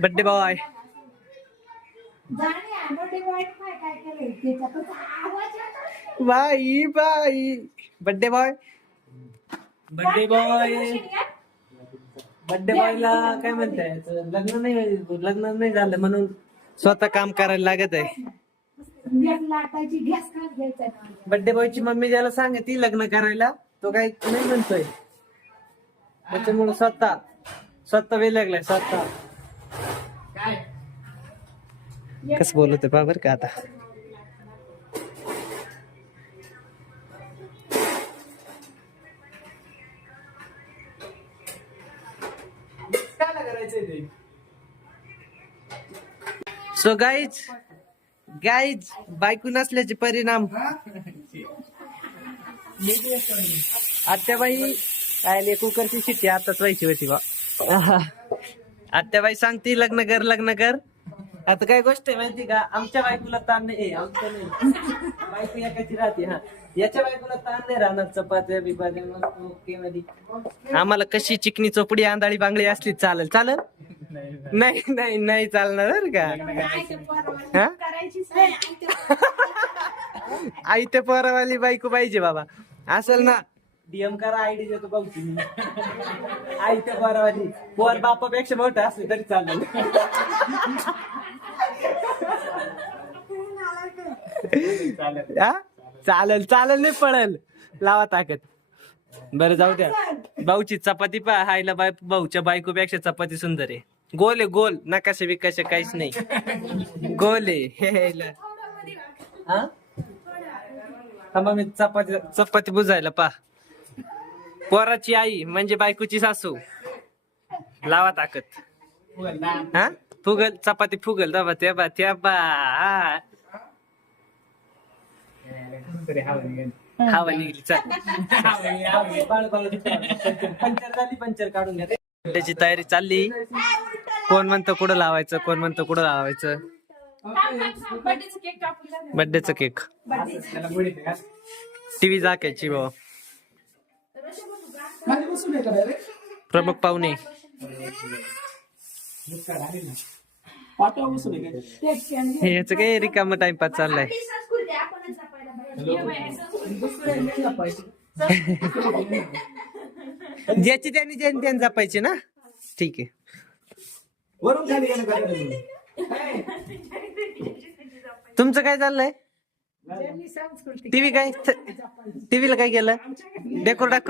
Birthday boy. बाई बाई birthday boy. Birthday boy. Birthday बॉयला काय म्हणताय, लग्न नाही झालं म्हणून स्वतः काम करायला लागत आहे. बर्थडे बॉयची मम्मी ज्याला सांगते लग्न करायला तो काही नाही म्हणतोय, त्याच्यामुळे स्वतः वेळ लागलाय. स्वतः कसं बोलत आहे बर का आता. सो गाईज बायको नसल्याचे परिणाम. आत्याबाई काय कुकरची शिट्टी आताच व्हायची होती बा. आत्याबाई सांगते लग्न कर. आता काय गोष्ट आहे माहिती का, आमच्या बायकोला ताण नाही, आमच्या नाही बायको एकाची राहते. हा, याच्या बायकोला ताण नाही राहणार. चपात्या बिपात्या ओके मध्ये. आम्हाला कशी चिकनी चोपडी आंधळी बांगडी असली चालेल. नाही चालणार बरं का. आई ते पोरावाली बायको पाहिजे बाबा. असेल ना डीएम करा, आयडी देतो भाऊची. आई ते पोरावाली पोर बापापेक्षा मोठं असले तरी चालेल. चालेल नाही पळेल. लावा ताकद. बरं जाऊ द्या. भाऊची चपाती हायला भाऊच्या बायकोपेक्षा चपाती सुंदर आहे. गोल नकाशे बिकाशे काहीच नाही. गोल आहे. मग मी चपाती बुजायला पोराची आई म्हणजे बायकोची सासू. लावा ताकद. हा फुगल चपाती फुगल. दाबा त्या हवा निघली. पंचर काढून घ्या. त्याची तयारी चालली. कोण म्हणतं कुठं लावायचं, कोण म्हणतं कुठं लावायचं. बर्थडेचा केक. टीव्ही जाकायची बाबा. प्रमुख पाहुणे. ह्याच काय रिकाम टाइमपास चाललाय. ज्याची त्यांनी जपायची ना. ठीक आहे. तुमचं काय चाललंय. टीव्हीला काय केलं. डेकोर काय